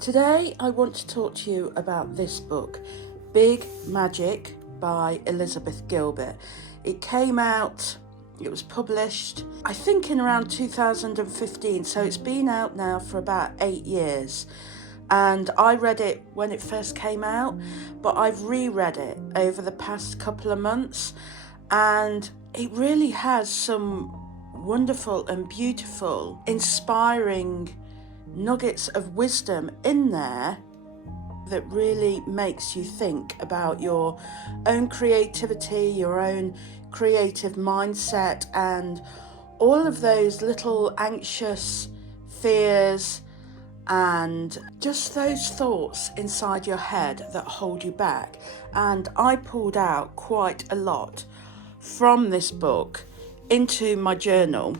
Today I want to talk to you about this book, Big Magic by Elizabeth Gilbert. It was published, I think, in around 2015, so it's been out now for about 8 years. And I read it when it first came out, but I've reread it over the past couple of months, and it really has some wonderful and beautiful, inspiring nuggets of wisdom in there that really makes you think about your own creativity, your own creative mindset, and all of those little anxious fears and just those thoughts inside your head that hold you back. And I pulled out quite a lot from this book into my journal.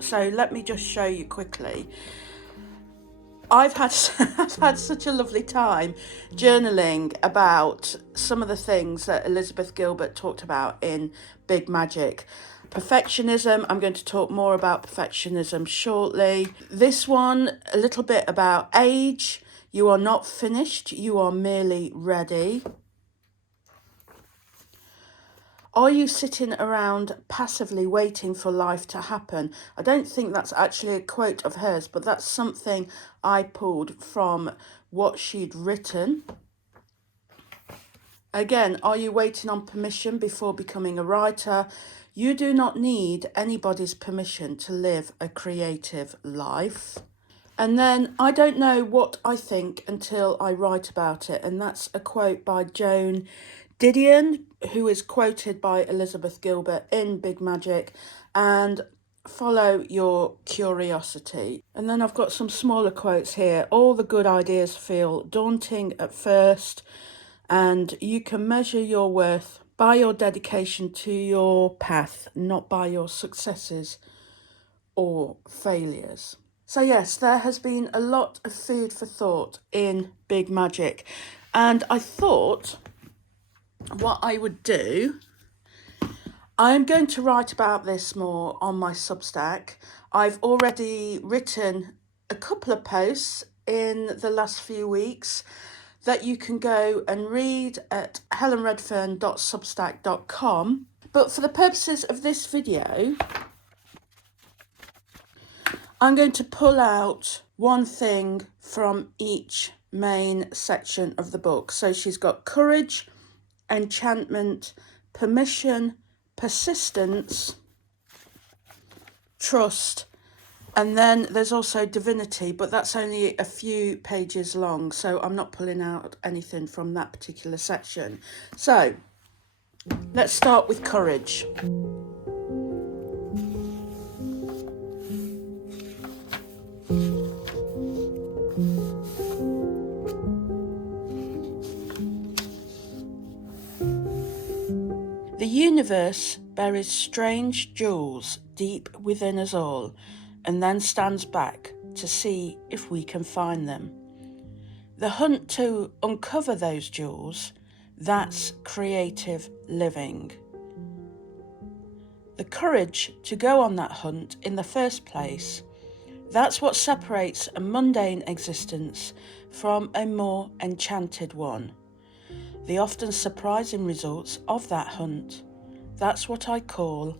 So let me just show you quickly. I've had such a lovely time journaling about some of the things that Elizabeth Gilbert talked about in Big Magic. Perfectionism, I'm going to talk more about perfectionism shortly. This one, a little bit about age. You are not finished, you are merely ready. Are you sitting around passively waiting for life to happen? I don't think that's actually a quote of hers, but that's something I pulled from what she'd written. Again, are you waiting on permission before becoming a writer? You do not need anybody's permission to live a creative life. And then, I don't know what I think until I write about it. And that's a quote by Joan Didion, who is quoted by Elizabeth Gilbert in Big Magic, and follow your curiosity. And then I've got some smaller quotes here. All the good ideas feel daunting at first, and you can measure your worth by your dedication to your path, not by your successes or failures. So yes, there has been a lot of food for thought in Big Magic, and I thought what I would do, I'm going to write about this more on my Substack. I've already written a couple of posts in the last few weeks that you can go and read at helenredfern.substack.com. But for the purposes of this video, I'm going to pull out one thing from each main section of the book. So she's got courage, enchantment, permission, persistence, trust, and then there's also divinity, but that's only a few pages long, so I'm not pulling out anything from that particular section. So let's start with courage. The universe buries strange jewels deep within us all, and then stands back to see if we can find them. The hunt to uncover those jewels, that's creative living. The courage to go on that hunt in the first place, that's what separates a mundane existence from a more enchanted one. The often surprising results of that hunt, that's what I call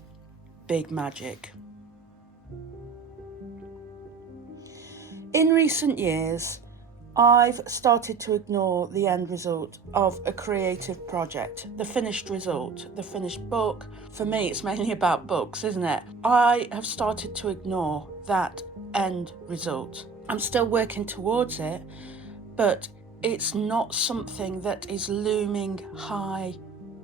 Big Magic. In recent years, I've started to ignore the end result of a creative project, the finished result, the finished book. For me, it's mainly about books, isn't it? I have started to ignore that end result. I'm still working towards it, but it's not something that is looming high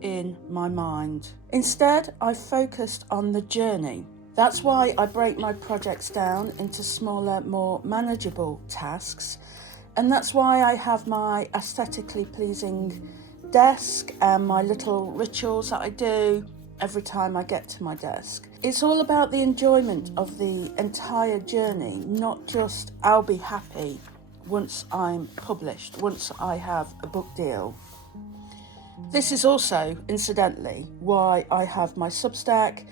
in my mind. Instead, I've focused on the journey. That's why I break my projects down into smaller, more manageable tasks. And that's why I have my aesthetically pleasing desk and my little rituals that I do every time I get to my desk. It's all about the enjoyment of the entire journey, not just I'll be happy once I'm published, once I have a book deal. This is also, incidentally, why I have my Substack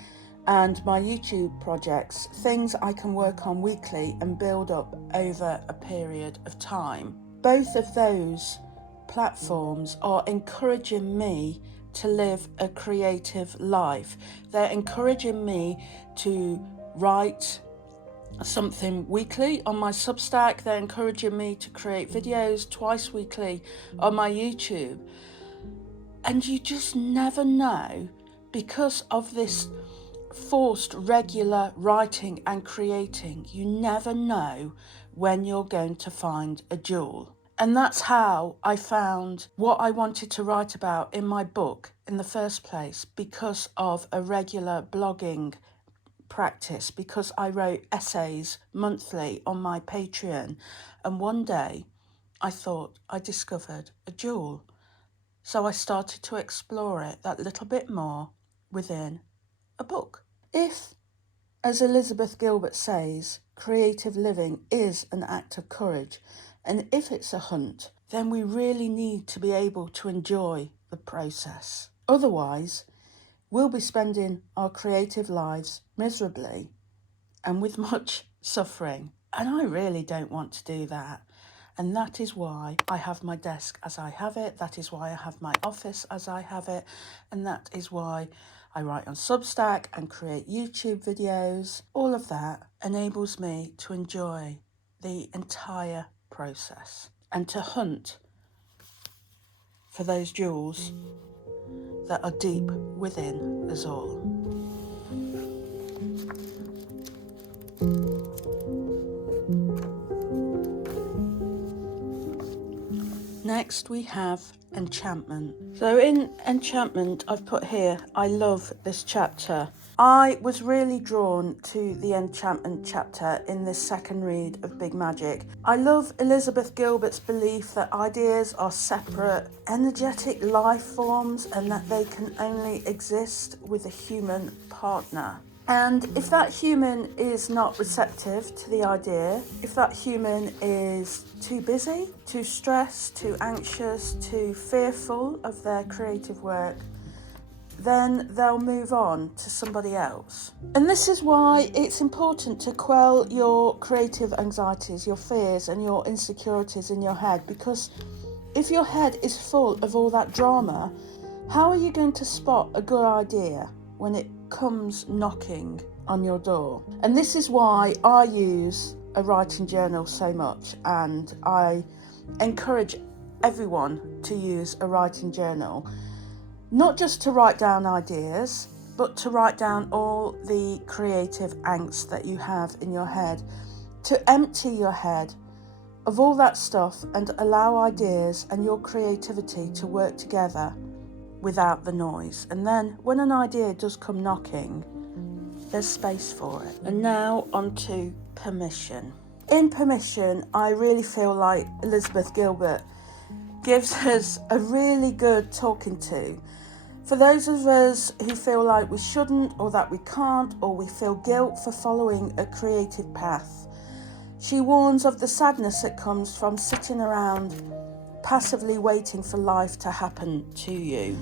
and my YouTube projects, things I can work on weekly and build up over a period of time. both of those platforms are encouraging me to live a creative life. They're encouraging me to write something weekly on my Substack. They're encouraging me to create videos twice weekly on my YouTube. And you just never know, because of this forced regular writing and creating, you never know when you're going to find a jewel. And that's how I found what I wanted to write about in my book in the first place, because of a regular blogging practice, because I wrote essays monthly on my Patreon. And one day I thought I discovered a jewel. So I started to explore it that little bit more within a book. If, as Elizabeth Gilbert says, creative living is an act of courage, and if it's a hunt, then we really need to be able to enjoy the process. Otherwise, we'll be spending our creative lives miserably and with much suffering. And I really don't want to do that. And that is why I have my desk as I have it. That is why I have my office as I have it. And that is why I write on Substack and create YouTube videos. All of that enables me to enjoy the entire process and to hunt for those jewels that are deep within us all. Next we have Enchantment. So in Enchantment, I've put here, I love this chapter. I was really drawn to the Enchantment chapter in this second read of Big Magic. I love Elizabeth Gilbert's belief that ideas are separate, energetic life forms and that they can only exist with a human partner. And if that human is not receptive to the idea, if that human is too busy, too stressed, too anxious, too fearful of their creative work, then they'll move on to somebody else. And this is why it's important to quell your creative anxieties, your fears and your insecurities in your head, because if your head is full of all that drama, how are you going to spot a good idea when it comes knocking on your door? And this is why I use a writing journal so much, and I encourage everyone to use a writing journal, not just to write down ideas, but to write down all the creative angst that you have in your head, to empty your head of all that stuff and allow ideas and your creativity to work together without the noise. And then when an idea does come knocking, there's space for it. And now on to Permission. In Permission, I really feel like Elizabeth Gilbert gives us a really good talking to. For those of us who feel like we shouldn't, or that we can't, or we feel guilt for following a creative path, she warns of the sadness that comes from sitting around passively waiting for life to happen to you.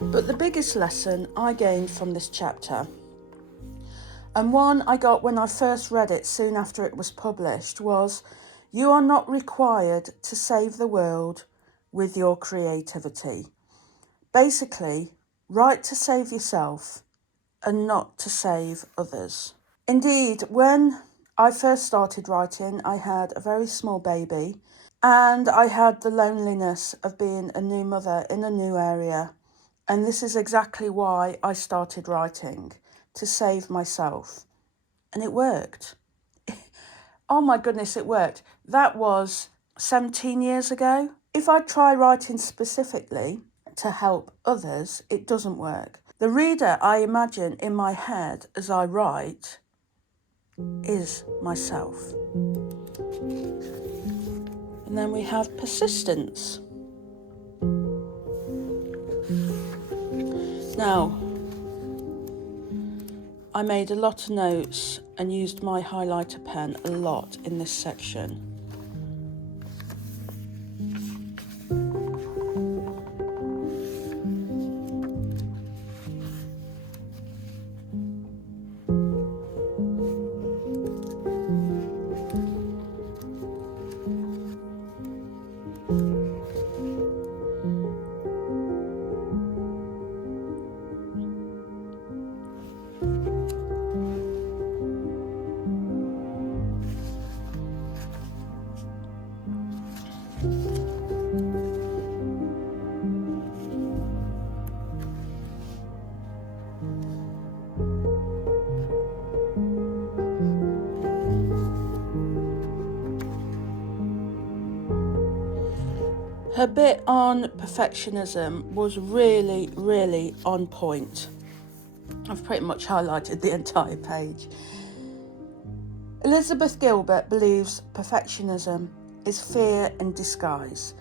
But the biggest lesson I gained from this chapter, and one I got when I first read it soon after it was published, was you are not required to save the world with your creativity. Basically, write to save yourself and not to save others. Indeed, when I first started writing, I had a very small baby and I had the loneliness of being a new mother in a new area. And this is exactly why I started writing, to save myself. And it worked. Oh my goodness, it worked. That was 17 years ago. If I try writing specifically to help others, it doesn't work. The reader I imagine in my head as I write is myself. And then we have Persistence. Now, I made a lot of notes and used my highlighter pen a lot in this section. Her bit on perfectionism was really, really on point. I've pretty much highlighted the entire page. Elizabeth Gilbert believes perfectionism is fear in disguise,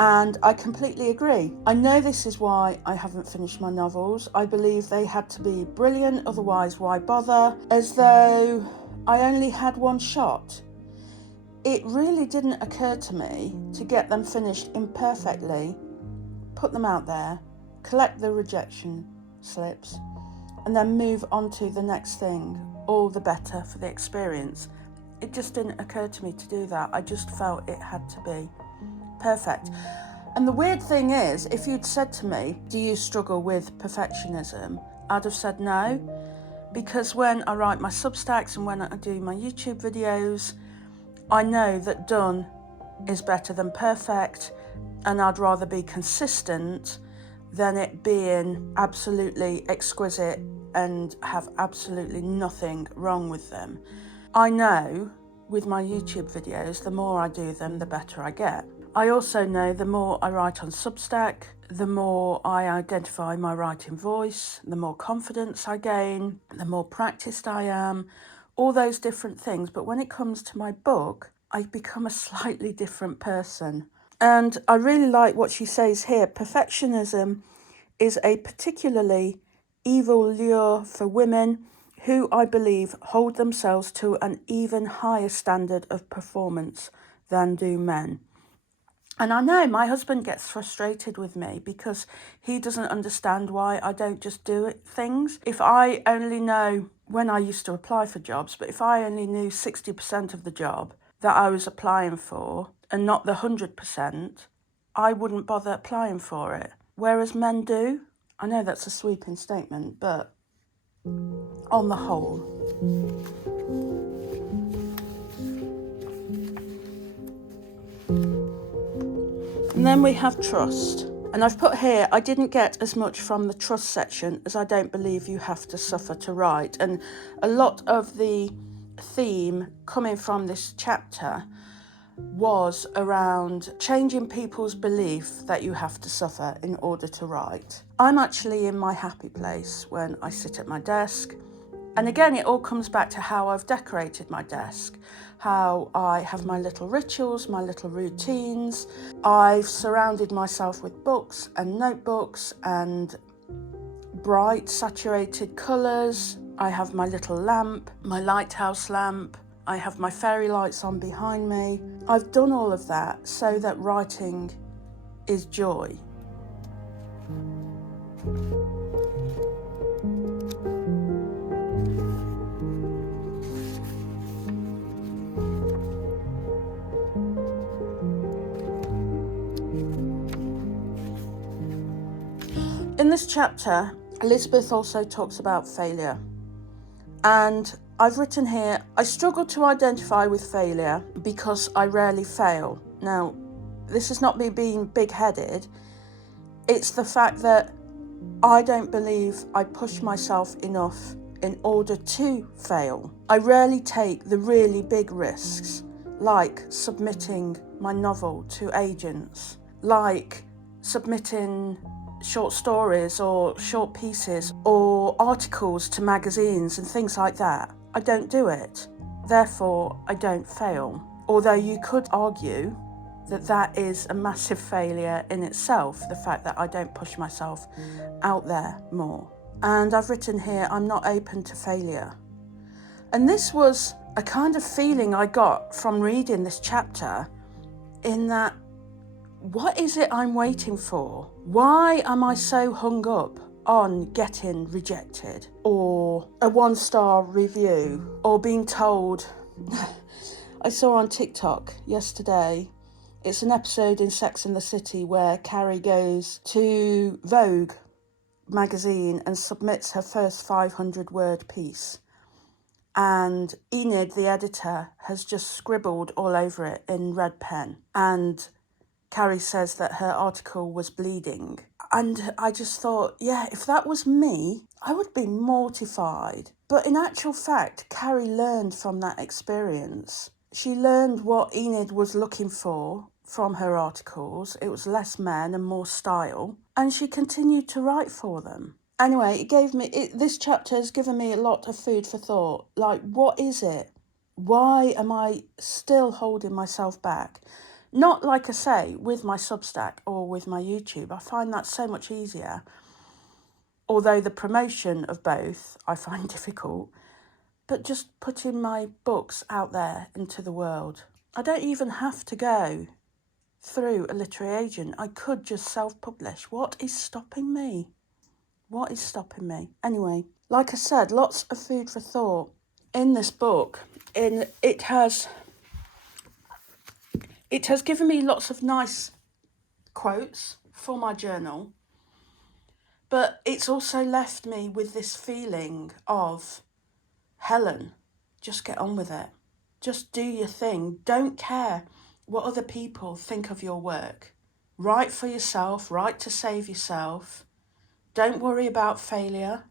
and I completely agree. I know this is why I haven't finished my novels. I believe they had to be brilliant, otherwise why bother? As though I only had one shot. It really didn't occur to me to get them finished imperfectly, put them out there, collect the rejection slips, and then move on to the next thing, all the better for the experience. It just didn't occur to me to do that. I just felt it had to be perfect. And the weird thing is, if you'd said to me, do you struggle with perfectionism? I'd have said no, because when I write my Substacks and when I do my YouTube videos, I know that done is better than perfect, and I'd rather be consistent than it being absolutely exquisite and have absolutely nothing wrong with them. I know with my YouTube videos, the more I do them, the better I get. I also know the more I write on Substack, the more I identify my writing voice, the more confidence I gain, the more practiced I am, all those different things. But when it comes to my book, I become a slightly different person. And I really like what she says here. Perfectionism is a particularly evil lure for women who, I believe, hold themselves to an even higher standard of performance than do men. And I know my husband gets frustrated with me because he doesn't understand why I don't just do things. If I only know, when I used to apply for jobs, but if I only knew 60% of the job that I was applying for and not the 100%, I wouldn't bother applying for it. Whereas men do. I know that's a sweeping statement, but on the whole. And then we have trust. And I've put here, I didn't get as much from the trust section as I don't believe you have to suffer to write. And a lot of the theme coming from this chapter was around changing people's belief that you have to suffer in order to write. I'm actually in my happy place when I sit at my desk. And again, it all comes back to how I've decorated my desk, how I have my little rituals, my little routines. I've surrounded myself with books and notebooks and bright, saturated colours. I have my little lamp, my lighthouse lamp. I have my fairy lights on behind me. I've done all of that so that writing is joy. In this chapter, Elizabeth also talks about failure. And I've written here, I struggle to identify with failure because I rarely fail. Now, this is not me being big-headed. It's the fact that I don't believe I push myself enough in order to fail. I rarely take the really big risks, like submitting my novel to agents, like submitting short stories or short pieces or articles to magazines and things like that. I don't do it. Therefore, I don't fail. Although you could argue that that is a massive failure in itself, the fact that I don't push myself out there more. And I've written here, I'm not open to failure. And this was a kind of feeling I got from reading this chapter, in that, what is it I'm waiting for? Why am I so hung up on getting rejected or a 1-star review or being told? I saw on TikTok yesterday, it's an episode in Sex and the City where Carrie goes to Vogue magazine and submits her first 500-word piece. And Enid, the editor, has just scribbled all over it in red pen. And Carrie says that her article was bleeding. And I just thought, yeah, if that was me, I would be mortified. But in actual fact, Carrie learned from that experience. She learned what Enid was looking for from her articles. It was less men and more style. And she continued to write for them. Anyway, this chapter has given me a lot of food for thought. Like, what is it? Why am I still holding myself back? Not, like I say, with my Substack or with my YouTube. I find that so much easier. Although the promotion of both I find difficult. But just putting my books out there into the world. I don't even have to go through a literary agent. I could just self-publish. What is stopping me? What is stopping me? Anyway, like I said, lots of food for thought in this book. It has given me lots of nice quotes for my journal, but it's also left me with this feeling of, Helen, just get on with it. Just do your thing. Don't care what other people think of your work. Write for yourself, write to save yourself. Don't worry about failure.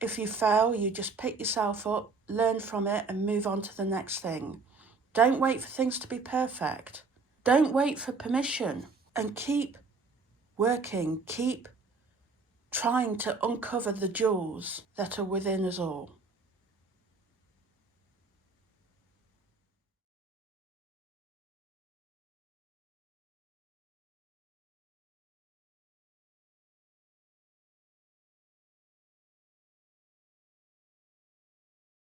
If you fail, you just pick yourself up, learn from it, and move on to the next thing. Don't wait for things to be perfect. Don't wait for permission, and keep working, keep trying to uncover the jewels that are within us all.